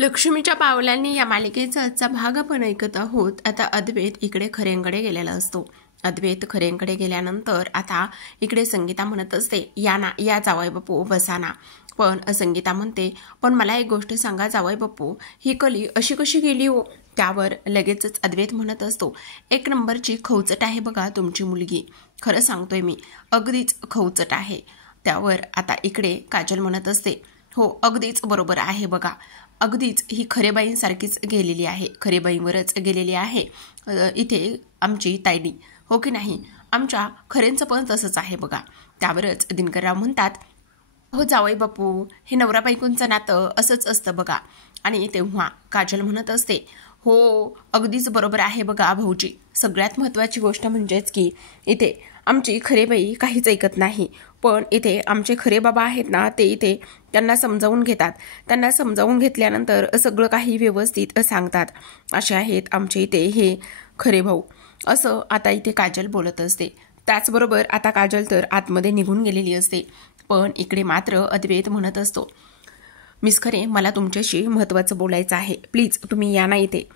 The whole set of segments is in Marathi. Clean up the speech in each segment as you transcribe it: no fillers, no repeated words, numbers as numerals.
लक्ष्मीच्या पावलांनी या मालिकेचा आजचा भाग आपण ऐकत आहोत। आता अद्वैत इकडे खरेंकडे गेलेला असतो। अद्वैत खरेंकडे गेल्यानंतर आता इकडे संगीता म्हणत असते, या ना, या जावई बापू, बसा ना। पण संगीता म्हणते, पण मला एक गोष्ट सांगा जावई बापू, ही कली अशी कशी गेली हो? त्यावर लगेचच अद्वैत म्हणत असतो, एक नंबरची खवचट आहे बघा तुमची मुलगी, खरं सांगतोय मी, अगदीच खवचट आहे। त्यावर आता इकडे काजल म्हणत असते, हो अगदीच बरोबर आहे बघा, अगदीच ही खरेबाईंसारखीच गेलेली आहे, खरेबाईंवरच गेलेली आहे इथे आमची तायडी, हो की नाही? आमच्या खरेंचं पण तसंच आहे बघा। त्यावरच दिनकरराव म्हणतात, हो जावई बापू, हे नवरा बायकोंचं नातं असंच असतं बघा। आणि तेव्हा काजल म्हणत असते, हो अगदीच बरोबर आहे बघा भाऊजी, सगळ्यात महत्त्वाची गोष्ट म्हणजेच की इथे आमची खरेबाई काहीच ऐकत नाही, पण इथे आमचे खरे बाबा आहेत ना, ते इथे त्यांना समजावून घेतात, त्यांना समजावून घेतल्यानंतर सगळं काही व्यवस्थित सांगतात, असे आहेत आमचे इथे हे खरे भाऊ, असं आता इथे काजल बोलत असते। त्याचबरोबर आता काजल तर आतमध्ये निघून गेलेली असते। पण इकडे मात्र अद्वैत म्हणत असतो, मिस खरे, मला तुमच्याशी महत्त्वाचं बोलायचं आहे, प्लीज तुम्ही या ना इथे।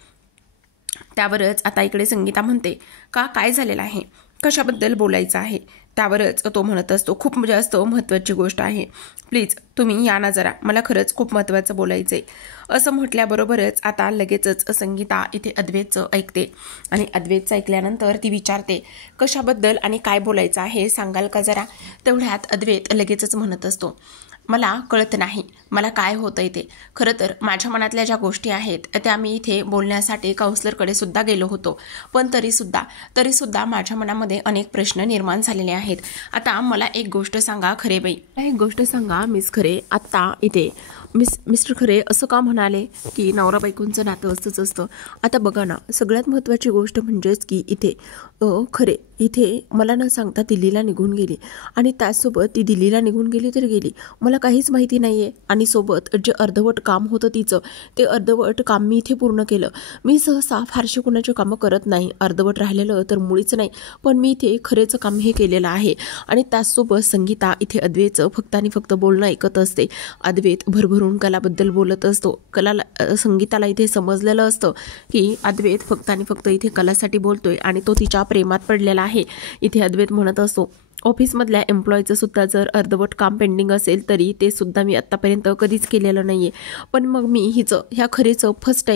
त्यावरच आता इकडे संगीता म्हणते, का काय झालेलं आहे, कशाबद्दल बोलायचं आहे? त्यावरच तो म्हणत असतो, खूप जास्त महत्त्वाची गोष्ट आहे, प्लीज तुम्ही या ना जरा, मला खरंच खूप महत्त्वाचं बोलायचं आहे। असं म्हटल्याबरोबरच आता लगेचच संगीता इथे अद्वैतचं ऐकते आणि अद्वैतचं ऐकल्यानंतर ती विचारते, कशाबद्दल आणि काय बोलायचं आहे सांगाल का जरा? तेवढ्यात अद्वैत लगेचच म्हणत असतो, मला कळत नाही मला काय होतं इथे, खरं तर माझ्या मनातल्या ज्या गोष्टी आहेत त्या मी इथे बोलण्यासाठी काउन्सिलरकडे सुद्धा गेलो होतो, पण तरीसुद्धा माझ्या मनामध्ये अनेक प्रश्न निर्माण झालेले आहेत। आता मला एक गोष्ट सांगा खरे बाई, एक गोष्ट सांगा मिस खरे, आत्ता इथे मिस्टर खरे असं का म्हणाले की नवरा बायकोंचं नातं असंच असतं? आता बघा ना, सगळ्यात महत्त्वाची गोष्ट म्हणजेच की इथे खरे इथे मला न सांगता दिल्लीला निघून गेली, आणि त्याचसोबत ती दिल्लीला निघून गेली तर गेली, मला काहीच माहिती नाही आहे, आणि सोबत जे अर्धवट काम होतं तिचं, ते अर्धवट काम मी इथे पूर्ण केलं। मी सहसा फारशी कुणाची कामं करत नाही, अर्धवट राहिलेलं तर मुळीच नाही, पण मी इथे खरेचं काम हे केलेलं आहे। आणि त्याचसोबत संगीता इथे अद्वैतचं फक्त आणि फक्त बोलणं ऐकत असते। अद्वैत भरभरून कलाबद्दल बोलत असतो, संगीताला इथे समजलेलं असतं की अद्वैत फक्त आणि फक्त इथे कलासाठी बोलतोय आणि तो तिच्या प्रेमात पडलेला आहे। इथे अद्वैत म्हणत असतो, ऑफिसमधल्या एम्प्लॉईचं सुद्धा जर अर्धवट काम पेंडिंग असेल तरी ते सुद्धा मी आत्तापर्यंत कधीच केलेलं नाही आहे, पण मग मी ह्या खरेचं फर्स्ट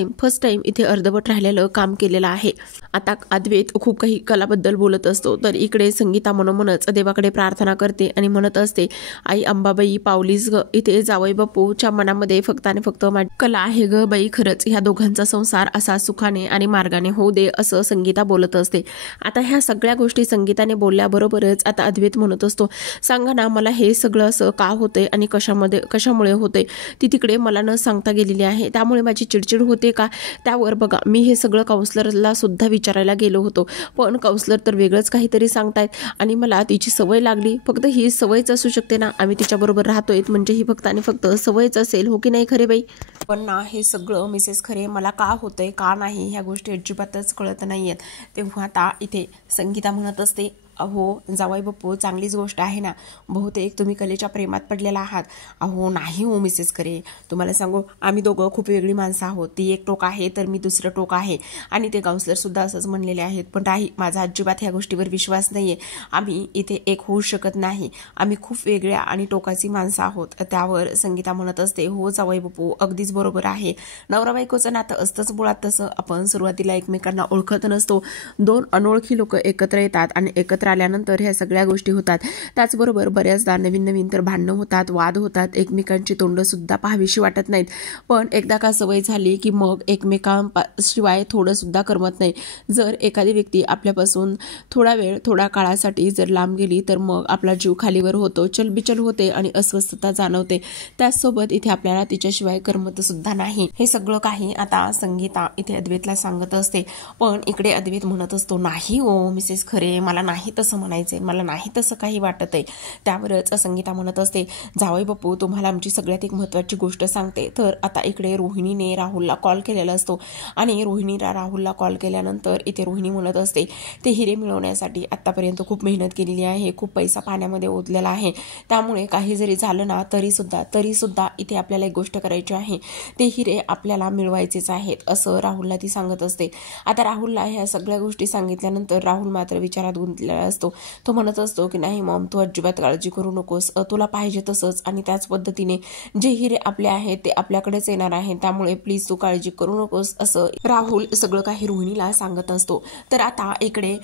टाईम इथे अर्धवट राहिलेलं काम केलेलं आहे। आता अद्वैत खूप काही कलाबद्दल बोलत असतो, तर इकडे संगीता मनोमनच देवाकडे प्रार्थना करते आणि म्हणत असते, आई अंबाबाई पावलीस ग, इथे जावई बापूच्या मनामध्ये फक्त आणि फक्त माझी कला आहे ग बाई, खरंच ह्या दोघांचा संसार असा सुखाने आणि मार्गाने होऊ दे, असं संगीता बोलत असते। आता ह्या सगळ्या गोष्टी संगीताने बोलल्याबरोबरच आता अद्वैत म्हणत असतो, सांगा ना मला हे सगळं असं का होतंय आणि कशामुळे होतंय? ती तिकडे मला न सांगता गेलेली आहे, त्यामुळे माझी चिडचिड होते का? त्यावर बघा, मी हे सगळं काउन्सिलरला सुद्धा विचारायला गेलो होतो, पण काउन्सिलर तर वेगळंच काहीतरी सांगतायत आणि मला तिची सवय लागली, फक्त ही सवयच असू शकते ना, आम्ही तिच्याबरोबर राहतोय म्हणजे ही फक्त आणि फक्त सवयच असेल, हो की नाही खरे बाई? पण ना हे सगळं मिसेस खरे मला का होतंय का नाही ह्या गोष्टी अजिबातच कळत नाहीयेत। तेव्हा आता इथे संगीता म्हणत असते, अहो जावई बापू, चांगलीच गोष्ट आहे ना, बहुतेक तुम्ही कलेच्या प्रेमात पडलेला आहात। अहो नाही हो मिसेस खरे, तुम्हाला सांगू, आम्ही दोघं खूप वेगळी माणसं आहोत, ती एक टोक आहे तर मी दुसरं टोक आहे, आणि ते काउन्सिलर सुद्धा असंच म्हणलेले आहेत, पण नाही, माझा अजिबात ह्या गोष्टीवर विश्वास नाहीये, आम्ही इथे एक होऊ शकत नाही, आम्ही खूप वेगळ्या आणि टोकाची माणसं आहोत। त्यावर संगीता म्हणत असते, हो जावई बापू अगदीच बरोबर आहे, नवरा बायकोचं नातं असतंच मुळात तसं, आपण सुरुवातीला एकमेकांना ओळखत नसतो, दोन अनोळखी लोक एकत्र येतात आणि एकत्र आल्यानंतर ह्या सगळ्या गोष्टी होतात। त्याचबरोबर बऱ्याचदा नवीन तर भांडणं होतात, वाद होतात, एकमेकांची तोंड सुद्धा पाहावीशी वाटत नाहीत, पण एकदा का सवय झाली की मग एकमेकांशिवाय थोडं सुद्धा करमत नाही। जर एखादी व्यक्ती आपल्यापासून थोडा काळासाठी जर लांब गेली तर मग आपला जीव खालीवर होतो, चलबिचल होते आणि अस्वस्थता जाणवते, त्याचसोबत इथे आपल्याला तिच्याशिवाय करमत सुद्धा नाही। हे सगळं काही आता संगीता इथे अद्वैतला सांगत असते, पण इकडे अद्वैत म्हणत असतो, नाही हो मिसेस खरे, मला नाही तसं म्हणायचंय, मला नाही तसं काही वाटत आहे. त्यावरच संगीता म्हणत असते, जावई बापू तुम्हाला आमची सगळ्यात एक महत्त्वाची गोष्ट सांगते. तर आता इकडे रोहिणीने राहुलला कॉल केलेला असतो आणि रोहिणीला राहुलला कॉल केल्यानंतर इथे रोहिणी म्हणत असते, ते हिरे मिळवण्यासाठी आत्तापर्यंत खूप मेहनत केलेली आहे, खूप पैसा पाण्यामध्ये ओतलेला आहे, त्यामुळे काही जरी झालं ना तरी सुद्धा इथे आपल्याला एक गोष्ट करायची आहे, ते हिरे आपल्याला मिळवायचेच आहेत, असं राहुलला ती सांगत असते. आता राहुलला ह्या सगळ्या गोष्टी सांगितल्यानंतर राहुल मात्र विचारात गुंतलेला असतो. तो म्हणत असतो की नाही मॉम, तू अजिबात काळजी करू नकोस, तुला पाहिजे तसंच आणि त्याच पद्धतीने जे हिरे आपले आहेत ते आपल्याकडेच येणार आहे, त्यामुळे प्लीज तू काळजी करू नकोस, असं राहुल सगळं काही रोहिणीला सांगत असतो. तर आता इकडे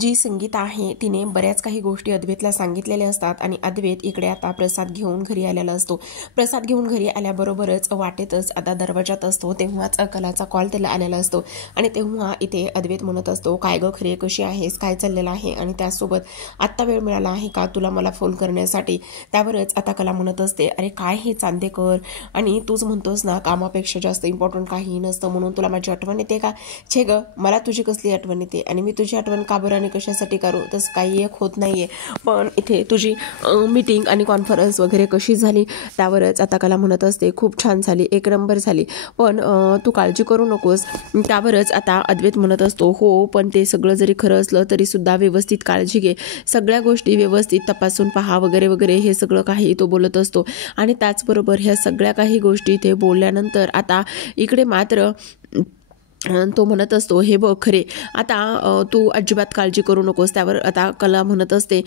जी संगीता आहे तिने बऱ्याच काही गोष्टी अद्वैतला सांगितलेल्या असतात आणि अद्वैत इकडे आता प्रसाद घेऊन घरी आलेला असतो. प्रसाद घेऊन घरी आल्याबरोबरच वाटेतच आता दरवाजात असतो तेव्हाच कलाचा कॉल त्याला आलेला असतो आणि तेव्हा इथे अद्वैत म्हणत असतो, काय गं खरे, कशी आहेस, काय चाललेलं आहे आणि त्यासोबत आत्ता वेळ मिळाला आहे का तुला मला फोन करण्यासाठी. त्यावरच आता कला म्हणत असते, अरे काय हे चांदेकर, आणि तूच म्हणतोस ना कामापेक्षा जास्त इम्पॉर्टंट काही नसतं म्हणून तुला माझी आठवण येते का. छे ग, मला तुझी कसली आठवण येते आणि मी तुझी आठवण का बरं आणि कशासाठी करू, तसं काही एक होत नाहीये. पण इथे तुझी मीटिंग आणि कॉन्फरन्स वगैरे कशी झाली. त्यावरच आता कला म्हणत असते, खूप छान झाली, एक नंबर झाली, पण तू काळजी करू नकोस. त्यावरच आता अद्वैत म्हणत असतो, हो पण ते सगळं जरी खरं असलं तरी सुद्धा व्यवस्थित काळजी घे, सगळ्या गोष्टी व्यवस्थित तपासून पहा वगैरे वगैरे, हे सगळं काही तो बोलत असतो. आणि त्याचबरोबर ह्या सगळ्या काही गोष्टी ते बोलल्यानंतर आता इकडे मात्र तो म्हणत असतो, हे बघ खरे, आता तू अजिबात काळजी करू नकोस. त्यावर आता कला म्हणत असते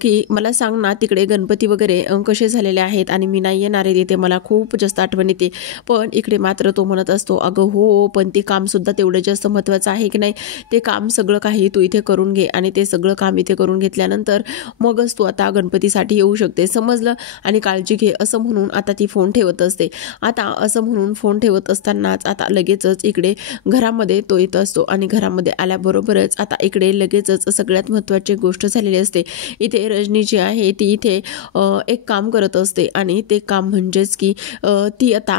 की मला सांग ना तिकडे गणपती वगैरे कसे झालेले आहेत आणि मी नाही येणार आहे तिथे, मला खूप जास्त आठवण येते. पण इकडे मात्र तो म्हणत असतो, अगं हो पण ते कामसुद्धा तेवढं जास्त महत्त्वाचं आहे की नाही, ते काम सगळं काही तू इथे करून घे आणि ते सगळं काम इथे करून घेतल्यानंतर मगच तू आता गणपतीसाठी येऊ शकते, समजलं, आणि काळजी घे, असं म्हणून आता ती फोन ठेवत असते. आता असं म्हणून फोन ठेवत असतानाच आता लगेचच इकडे घरामध्ये तो येत असतो आणि घरामध्ये आल्याबरोबरच आता इकडे लगेचच सगळ्यात महत्त्वाची गोष्ट झालेली असते. इथे रजनी जी आहे ती इथे एक काम करत असते आणि ते काम म्हणजेच की ती आता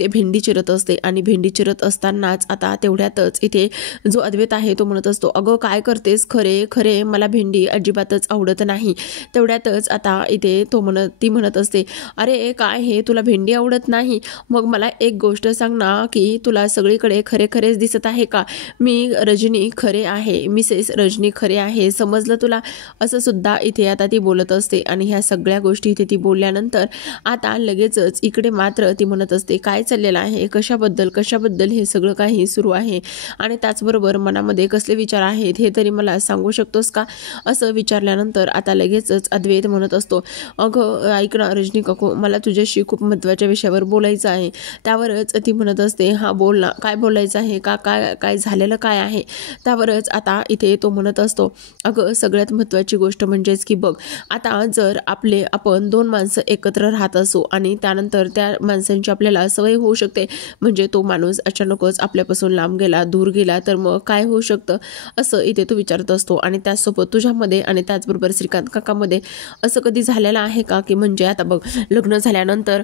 ते भेंडी चिरत असते आणि भेंडी चिरत असतानाच आता तेवढ्यातच इथे जो अद्वैत आहे तो म्हणत असतो, अगं काय करतेस, खरे खरे मला भेंडी अजिबातच आवडत नाही. तेवढ्यातच आता इथे ती म्हणत असते, अरे काय हे तुला भेंडी आवडत नाही, मग मला एक गोष्ट सांग ना की तुला सगळीकडे खरे खरेच दिसत आहे का, मी रजनी खरे आहे, मिसेस रजनी खरे आहे, समजलं तुला, असं सुद्धा इथे आता ती बोलत असते. आणि ह्या सगळ्या गोष्टी इथे ती बोलल्यानंतर आता लगेचच इकडे मात्र ती म्हणत असते, काय चाललेलं आहे, कशाबद्दल हे सगळं काही सुरू आहे आणि त्याचबरोबर मनामध्ये कसले विचार आहेत हे तरी मला सांगू शकतोस का, असं विचारल्यानंतर आता लगेचच अद्वैत म्हणत असतो, अगं ऐक ना रजनी काकू, मला तुझ्याशी खूप महत्त्वाच्या विषयावर बोलायचं आहे. त्यावरच ती म्हणत असते, हां बोल ना, काय बोलायचं आहे का, काय झालेलं काय आहे. त्यावरच आता इथे तो म्हणत असतो, अगं सगळ्यात महत्त्वाची गोष्ट म्हणजेच की बघ, आता जर आपण दोन माणसं एकत्र राहत असू आणि त्यानंतर त्या माणसांची आपल्याला सवय होऊ शकते, म्हणजे तो माणूस अचानकच आपल्यापासून लांब गेला, दूर गेला, तर मग काय होऊ शकतं, असं इथे तो विचारत असतो. आणि त्याचसोबत तुझ्यामध्ये आणि त्याचबरोबर श्रीकांत काकामध्ये असं कधी झालेलं आहे का, की म्हणजे आता बघ लग्न झाल्यानंतर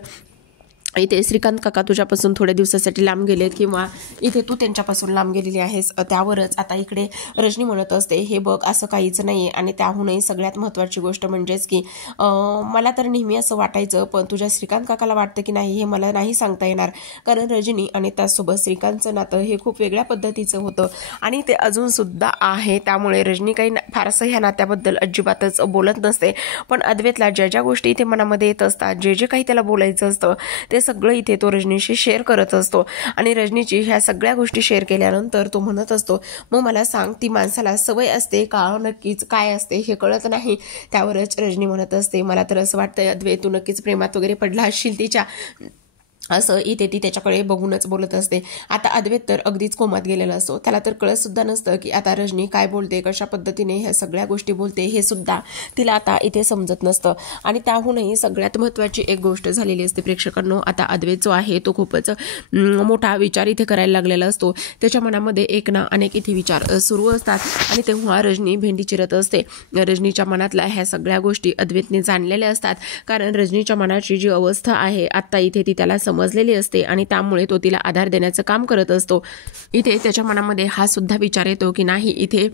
इथे श्रीकांत काका तुझ्यापासून थोड्या दिवसासाठी लांब गेलेत किंवा इथे तू त्यांच्यापासून लांब गेलेली आहेस. त्यावरच आता इकडे रजनी म्हणत असते, हे बघ असं काहीच नाही आहे आणि त्याहूनही सगळ्यात महत्त्वाची गोष्ट म्हणजेच की मला तर नेहमी असं वाटायचं, पण तुझ्या श्रीकांत काकाला वाटतं की नाही हे मला नाही सांगता येणार, कारण रजनी आणि त्याचसोबत श्रीकांतचं नातं हे खूप वेगळ्या पद्धतीचं होतं आणि ते अजूनसुद्धा आहे. त्यामुळे रजनी काही फारसं ह्या नात्याबद्दल अजिबातच बोलत नसते, पण अद्वैतला ज्या गोष्टी इथे मनामध्ये येत असतात, जे काही त्याला बोलायचं असतं ते सगळं इथे तो रजनीशी शेअर करत असतो. आणि रजनीची ह्या सगळ्या गोष्टी शेअर केल्यानंतर तो म्हणत असतो, मग मला सांग, ती माणसाला सवय असते का, नक्कीच काय असते हे कळत नाही. त्यावरच रजनी म्हणत असते, मला तर असं वाटतंय अद्वैत तू नक्कीच प्रेमात वगैरे पडला असशील तिच्या, असं इथे ती त्याच्याकडे बघूनच बोलत असते. आता अद्वैत तर अगदीच कोमात गेलेला असतो, त्याला तर कळत सुद्धा नसतं की आता रजनी काय बोलते, कशा पद्धतीने ह्या सगळ्या गोष्टी बोलते हे सुद्धा तिला आता इथे समजत नसतं. आणि त्याहूनही सगळ्यात महत्त्वाची एक गोष्ट झालेली असते प्रेक्षकांनो, आता अद्वैत जो आहे तो खूपच मोठा विचार इथे करायला लागलेला असतो. त्याच्या मनामध्ये एक ना अनेक इथे विचार सुरू असतात आणि तेव्हा रजनी भेंडी चिरत असते. रजनीच्या मनातल्या ह्या सगळ्या गोष्टी अद्वैतने जाणलेल्या असतात, कारण रजनीच्या मनाची जी अवस्था आहे आत्ता इथे ती त्याला समजलेली असते आणि त्यामुळे तो तिला आधार देण्याचं काम करत असतो. इथे त्याच्या मनामध्ये हा सुद्धा विचार येतो की नाही, इथे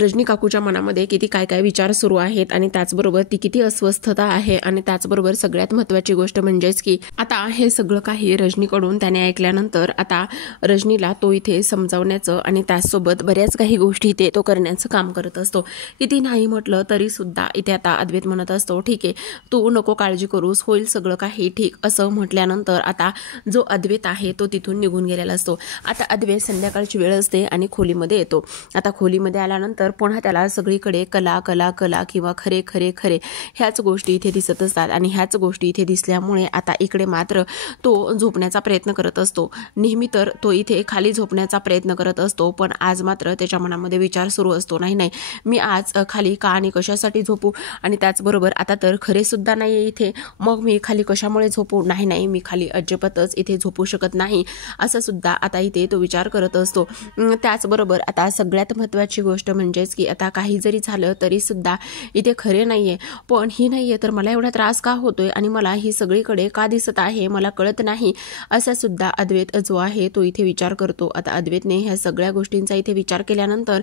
रजनी काकूच्या मनामध्ये किती काय काय विचार सुरू आहेत आणि त्याचबरोबर ती किती अस्वस्थता आहे. आणि त्याचबरोबर सगळ्यात महत्त्वाची गोष्ट म्हणजेच की आता हे सगळं काही रजनीकडून त्याने ऐकल्यानंतर आता रजनीला तो इथे समजावण्याचं आणि त्याचसोबत बऱ्याच काही गोष्टी इथे तो करण्याचं काम करत असतो. किती नाही म्हटलं तरी सुद्धा इथे आता अद्वैत म्हणत असतो, ठीक आहे, तू नको काळजी करूस, होईल सगळं काही ठीक. असं म्हटल्यानंतर आता जो अद्वैत आहे तो तिथून निघून गेलेला असतो. आता अद्वैत संध्याकाळची वेळ असते आणि खोलीमध्ये येतो. आता खोलीमध्ये आल्यानंतर पुन्हा त्याला सगळीकडे कला कला कला किंवा खरे खरे खरे ह्याच गोष्टी इथे दिसत असतात आणि ह्याच गोष्टी इथे दिसल्यामुळे आता इकडे मात्र तो झोपण्याचा प्रयत्न करत असतो. नेहमी तर तो इथे खाली झोपण्याचा प्रयत्न करत असतो, पण आज मात्र त्याच्या मनामध्ये विचार सुरू असतो, नाही नाही, मी आज खाली का आणि कशासाठी झोपू, आणि त्याचबरोबर आता तर खरे सुद्धा नाही आहे इथे, मग मी खाली कशामुळे झोपू, नाही नाही, मी खाली अजिबातच इथे झोपू शकत नाही, असं सुद्धा आता इथे तो विचार करत असतो. त्याचबरोबर आता सगळ्यात महत्त्वाची गोष्ट म्हणजेच की आता काही जरी झालं तरी सुद्धा इथे खरे नाही आहे, पण ही नाही आहे तर मला एवढा त्रास का होतोय आणि मला ही सगळीकडे का दिसत आहे मला कळत नाही, असा सुद्धा अद्वैत जो आहे तो इथे विचार करतो. आता अद्वैतने ह्या सगळ्या गोष्टींचा इथे विचार केल्यानंतर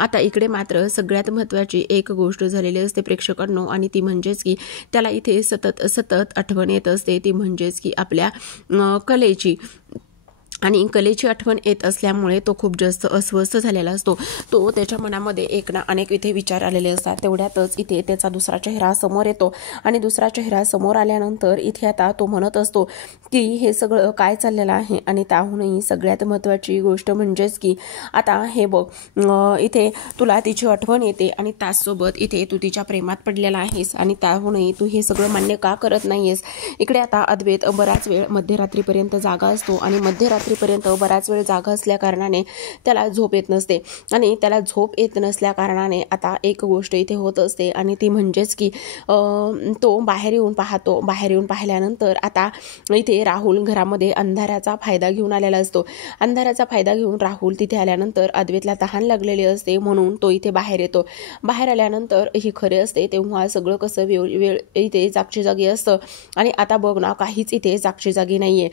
आता इकडे मात्र सगळ्यात महत्त्वाची एक गोष्ट झालेली असते प्रेक्षकांनो, आणि ती म्हणजेच की त्याला इथे सतत सतत आठवण येत असते, ती म्हणजेच की आपल्या कलेची. आणि कलेची आठवण येत असल्यामुळे तो खूप जास्त अस्वस्थ झालेला असतो. तो त्याच्या मनामध्ये एक ना अनेक इथे विचार आलेले असतात. तेवढ्यातच इथे त्याचा दुसरा चेहरा समोर येतो आणि दुसरा चेहरा समोर आल्यानंतर इथे आता तो म्हणत असतो की हे सगळं काय चाललेलं आहे. आणि त्याहूनही सगळ्यात महत्त्वाची गोष्ट म्हणजेच की आता हे बघ, इथे तुला तिची आठवण येते आणि त्याचसोबत इथे तू तिच्या प्रेमात पडलेला आहेस आणि त्याहूनही तू हे सगळं मान्य का करत नाहीयेस. इकडे आता अद्वैत बराच वेळ मध्यरात्रीपर्यंत जागा असतो आणि मध्यरात्रीपर्यंत बराच वेळ जागा असल्या कारणाने त्याला झोप येत नसते आणि त्याला झोप येत नसल्या कारणाने आता एक गोष्ट इथे होत असते आणि ती म्हणजेच की तो बाहेर येऊन पाहतो. बाहेर येऊन पाहिल्यानंतर आता इथे राहुल घरामध्ये अंधाराचा फायदा घेऊन आलेला असतो. अंधाराचा फायदा घेऊन राहुल तिथे आल्यानंतर अद्वैतला तहान लागलेली असते म्हणून तो इथे बाहेर येतो. बाहेर आल्यानंतर ही खरे असते तेव्हा सगळं कसं वेळ इथे जागची जागी असतं आणि आता बघ ना, काहीच इथे जागची जागी नाहीये.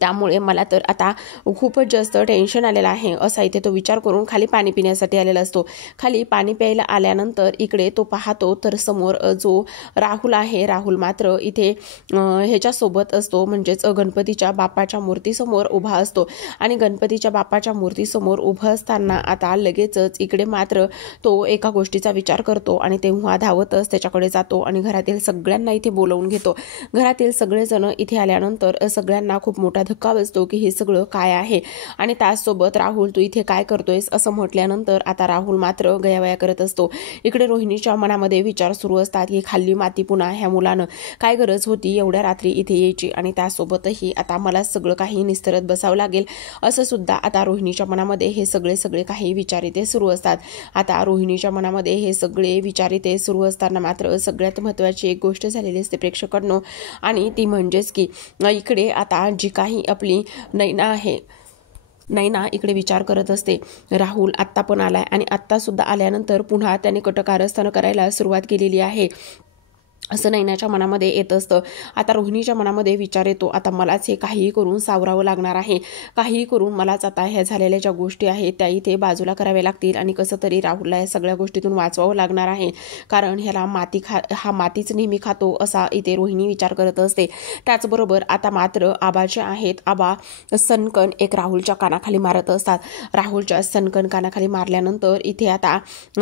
त्यामुळे मला तर आता खूपच जास्त टेन्शन आलेलं आहे, असा इथे तो विचार करून खाली पाणी पिण्यासाठी आलेला असतो. खाली पाणी प्यायला आल्यानंतर इकडे तो पाहतो तर समोर जो राहुल आहे, राहुल मात्र इथे ह्याच्यासोबत असतो, म्हणजेच गणपतीच्या बाप्पाच्या मूर्तीसमोर उभा असतो. आणि गणपतीच्या बाप्पाच्या मूर्तीसमोर उभं असताना आता लगेचच इकडे मात्र तो एका गोष्टीचा विचार करतो आणि तेव्हा धावतच त्याच्याकडे जातो आणि घरातील सगळ्यांना इथे बोलवून घेतो. घरातील सगळेजण इथे आल्यानंतर सगळ्यांना खूप मोठा धक्का बसतो की हे सगळं काय आहे. आणि त्याचसोबत राहुल तू इथे काय करतोयस असं म्हटल्यानंतर आता राहुल मात्र गयावया करत असतो. इकडे रोहिणीच्या मनामध्ये विचार सुरू असतात की खाल्ली माती पुन्हा ह्या मुलानं काय गरज होती एवढ्या रात्री इथे यायची आणि त्यासोबतही आता मला सगळं काही निस्तरत बसावं लागेल असं सुद्धा आता रोहिणीच्या मनामध्ये हे सगळे काही विचार इथे सुरू असतात. आता रोहिणीच्या मनामध्ये हे सगळे विचार इथे सुरू असताना मात्र सगळ्यात महत्त्वाची एक गोष्ट झालेली असते प्रेक्षकांनो, आणि ती म्हणजेच की इकडे आता जी काही आपली नैना आहे, नैना इकडे विचार करत असते राहुल आत्ता पण आलाय आणि आत्ता सुद्धा आल्यानंतर पुन्हा त्याने कटकारस्थान करायला सुरुवात केलेली आहे असं नैनाच्या मनामध्ये येत असतं. आता रोहिणीच्या मनामध्ये विचार येतो आता मलाच हे काहीही करून सावरावं लागणार आहे, काहीही करून मलाच आता ह्या झालेल्या ज्या गोष्टी आहेत त्या इथे बाजूला कराव्या लागतील आणि कसं तरी राहुलला या सगळ्या गोष्टीतून वाचवावं लागणार आहे, कारण ह्याला हा मातीच नेहमी खातो असा इथे रोहिणी विचार करत असते. त्याचबरोबर आता मात्र आबा जे आहेत, आबा सनकन एक राहुलच्या कानाखाली मारत असतात. राहुलच्या सनकन कानाखाली मारल्यानंतर इथे आता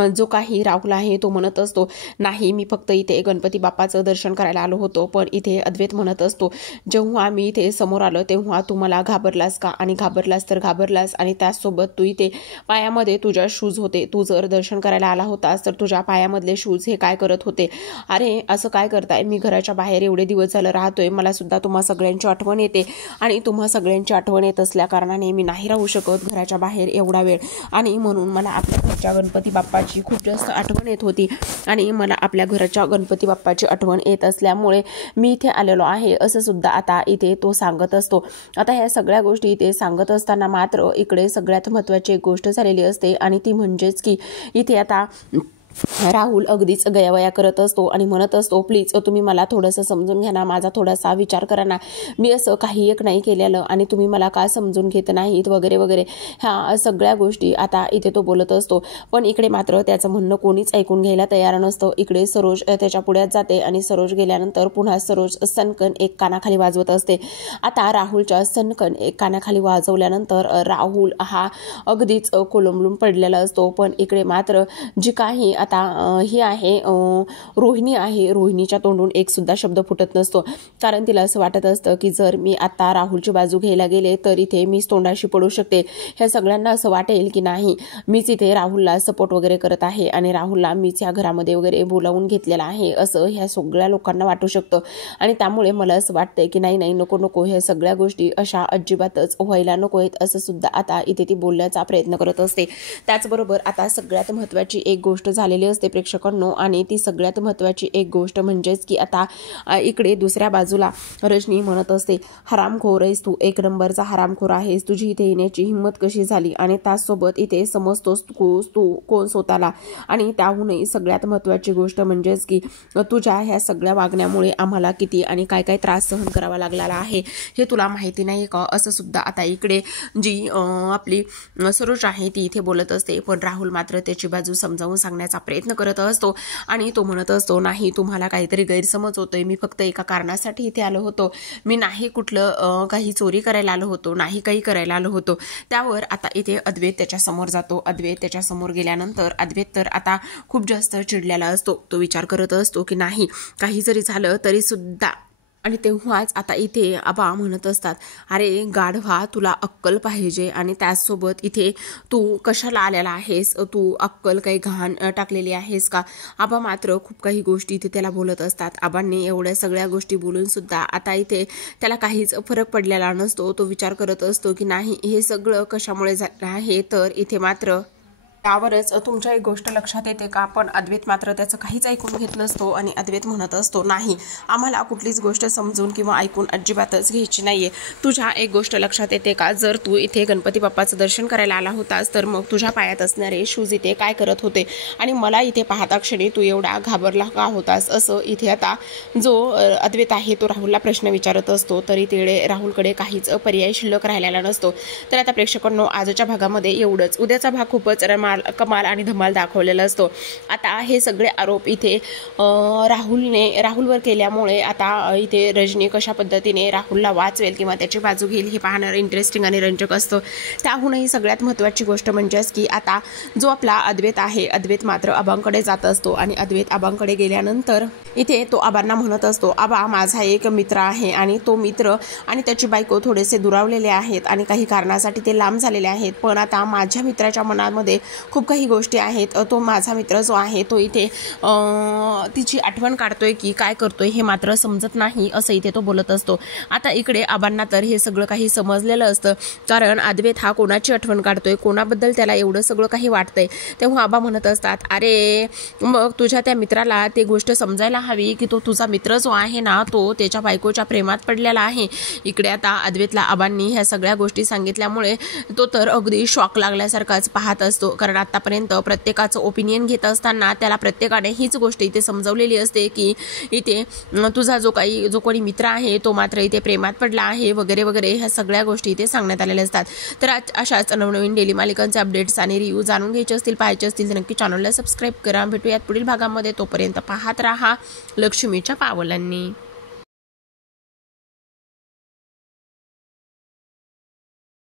जो काही राहुल आहे तो म्हणत असतो नाही, मी फक्त इथे गणपती बाप्पाचं दर्शन करायला आलो होतो. पण इथे अद्वैत म्हणत असतो जेव्हा मी इथे समोर आलो तेव्हा तू मला घाबरलास का, आणि घाबरलास तर घाबरलास आणि त्याचसोबत तू इथे पायामध्ये तुझ्या शूज होते, तू जर दर्शन करायला आला होतास तर तुझ्या पायामधले शूज हे काय करत होते. अरे असं काय करताय, मी घराच्या बाहेर एवढे दिवस झालं राहतोय, मला सुद्धा तुम्हा सगळ्यांची आठवण येते आणि तुम्हा सगळ्यांची आठवण येत असल्या कारणाने मी नाही राहू शकत घराच्या बाहेर एवढा वेळ, आणि म्हणून मला आपल्या घरच्या गणपती बाप्पाची खूप जास्त आठवण येत होती आणि मला आपल्या घराच्या गणपती बाप्पाची आठवण येत असल्यामुळे मी इथे आलेलो आहे असं सुद्धा आता इथे तो सांगत असतो. आता ह्या सगळ्या गोष्टी इथे सांगत असताना मात्र इकडे सगळ्यात महत्त्वाची एक गोष्ट झालेली असते आणि ती म्हणजेच की इथे आता राहुल अगदीच गयावया करत असतो आणि म्हणत असतो, प्लीज तुम्ही मला थोडंसं समजून घ्या ना, माझा थोडासा विचार करा ना, मी असं काही एक नाही केलेलं आणि तुम्ही मला का समजून घेत नाहीत वगैरे वगैरे, ह्या सगळ्या गोष्टी आता इथे तो बोलत असतो. पण इकडे मात्र त्याचं म्हणणं कोणीच ऐकून घ्यायला तयार नसतं. इकडे सरोज त्याच्या पुढ्यात जाते आणि सरोज गेल्यानंतर पुन्हा सरोज सनकन एक कानाखाली वाजवत असते. आता राहुलच्या सनकन एक कानाखाली वाजवल्यानंतर राहुल हा अगदीच कोलंबलून पडलेला असतो. पण इकडे मात्र जी काही आता ही आहे रोहिणी आहे, रोहिणीच्या तोंडून एक सुद्धा शब्द फुटत नसतो. कारण तिला असं वाटत असतं की जर मी आता राहुलची बाजू घ्यायला गेले तर इथे मीच तोंडाशी पडू शकते. ह्या सगळ्यांना असं वाटेल की नाही, मीच इथे राहुलला सपोर्ट वगैरे करत आहे आणि राहुलला मीच या घरामध्ये वगैरे बोलावून घेतलेला आहे, असं ह्या सगळ्या लोकांना वाटू शकतं. आणि त्यामुळे मला असं वाटतंय की नाही नको नको, ह्या सगळ्या गोष्टी अशा अजिबातच व्हायला नको आहेत, असं सुद्धा आता इथे ती बोलण्याचा प्रयत्न करत असते. त्याचबरोबर आता सगळ्यात महत्त्वाची एक गोष्ट झालेली असते प्रेक्षकांनो, आणि ती सगळ्यात महत्त्वाची एक गोष्ट म्हणजेच की आता इकडे दुसऱ्या बाजूला रजनी म्हणत असते, हरामखोर आहेस तू, एक नंबरचा हरामखोर आहेस, तुझी इथे येण्याची हिंमत कशी झाली आणि त्याचसोबत इथे समजतोस तू कोण स्वतःला. आणि त्याहूनही सगळ्यात महत्त्वाची गोष्ट म्हणजेच की तुझ्या ह्या सगळ्या वागण्यामुळे आम्हाला किती आणि काय काय त्रास सहन करावा लागलेला आहे हे तुला माहिती नाही का, असं सुद्धा आता इकडे जी आपली सरोज आहे ती इथे बोलत असते. पण राहुल मात्र त्याची बाजू समजावून सांगण्याचा प्रयत्न करत असतो आणि तो म्हणत असतो, नाही तुम्हाला काहीतरी गैरसमज होतोय, मी फक्त एका कारणासाठी इथे आलो होतो, मी नाही कुठलं काही चोरी करायला आलो होतो, नाही काही करायला आलो होतो. त्यावर आता इथे अद्वैत त्याच्या समोर जातो. अद्वैत त्याच्या समोर गेल्यानंतर अद्वैत तर आता खूप जास्त चिडलेला असतो. तो विचार करत असतो की नाही, काही जरी झालं तरी सुद्धा. आणि तेव्हाच आता इथे आबा म्हणत असतात, अरे गाढवा, तुला अक्कल पाहिजे आणि त्याचसोबत इथे तू कशाला आलेला आहेस, तू अक्कल काही घाण टाकलेली आहेस का. आबा मात्र खूप काही गोष्टी इथे त्याला बोलत असतात. आबांनी एवढ्या सगळ्या गोष्टी बोलून सुद्धा आता इथे त्याला काहीच फरक पडलेला नसतो. तो विचार करत असतो की नाही, हे सगळं कशामुळे झालं आहे. तर इथे मात्र त्यावरच तुमच्या एक गोष्ट लक्षात येते का. पण अद्वैत मात्र त्याचं काहीच ऐकून घेत नसतो आणि अद्वैत म्हणत असतो, नाही आम्हाला कुठलीच गोष्ट समजून किंवा ऐकून अजिबातच घ्यायची नाहीये. तुझ्या एक गोष्ट लक्षात येते का, जर तू इथे गणपती बाप्पाचं दर्शन करायला आला होतास तर मग तुझ्या पायात असणारे शूज इथे काय करत होते आणि मला इथे पाहता क्षणी तू एवढा घाबरला का होतास, असं इथे आता जो अद्वैत आहे तो राहुलला प्रश्न विचारत असतो. तरी तिकडे राहुलकडे काहीच पर्याय शिल्लक राहिलेला नसतो. तर आता प्रेक्षकांनो, आजच्या भागामध्ये एवढंच. उद्याचा भाग खूपच कमाल आणि धमाल दाखवलेला असतो. आता हे सगळे आरोप इथे राहुलवर केल्यामुळे आता इथे रजनी कशा पद्धतीने राहुलला वाचवेल किंवा त्याची बाजू घेईल हे पाहणं इंटरेस्टिंग आणि रंजक असतं. त्याहूनही सगळ्यात महत्त्वाची गोष्ट म्हणजेच की आता जो आपला अद्वैत आहे, अद्वैत मात्र आबांकडे जात असतो आणि अद्वैत आबांकडे गेल्यानंतर इथे तो आबांना म्हणत असतो, आबा माझा एक मित्र आहे आणि तो मित्र आणि त्याची बायको थोडेसे दुरावलेले आहेत आणि काही कारणासाठी ते लांब झालेले आहेत. पण आता माझ्या मित्राच्या मनामध्ये खूप काही गोष्टी आहेत. तो माझा मित्र जो आहे तो इथे तिची आठवण काढतोय की काय करतोय हे मात्र समजत नाही, असं इथे तो बोलत असतो. आता इकडे आबांना तर हे सगळं काही समजलेलं असतं. कारण अद्वैत हा कोणाची आठवण काढतोय, कोणाबद्दल त्याला एवढं सगळं काही वाटतंय. तेव्हा आबा म्हणत असतात, अरे मग तुझ्या त्या मित्राला ते गोष्ट समजायला हवी की तो तुझा मित्र जो आहे ना, तो त्याच्या बायकोच्या प्रेमात पडलेला आहे. इकडे आता अद्वैतला आबांनी ह्या सगळ्या गोष्टी सांगितल्यामुळे तो तर अगदी शॉक लागल्यासारखाच पाहत असतो. कारण आतापर्यंत प्रत्येकाचं ओपिनियन घेत असताना त्याला प्रत्येकाने हीच गोष्ट इथे समजवलेली असते की इथे तुझा जो कोणी मित्र आहे तो मात्र इथे प्रेमात पडला आहे वगैरे वगैरे, ह्या सगळ्या गोष्टी इथे सांगण्यात आलेल्या असतात. तर अशाच नवनवीन डेली मालिकांचे अपडेट्स आणि रिव्ह्यू जाणून घ्यायचे असतील, पाहायचे असतील तर नक्की चॅनलला सबस्क्राईब करा. भेटूयात पुढील भागामध्ये. तोपर्यंत पाहत राहा लक्ष्मीच्या पावलांनी.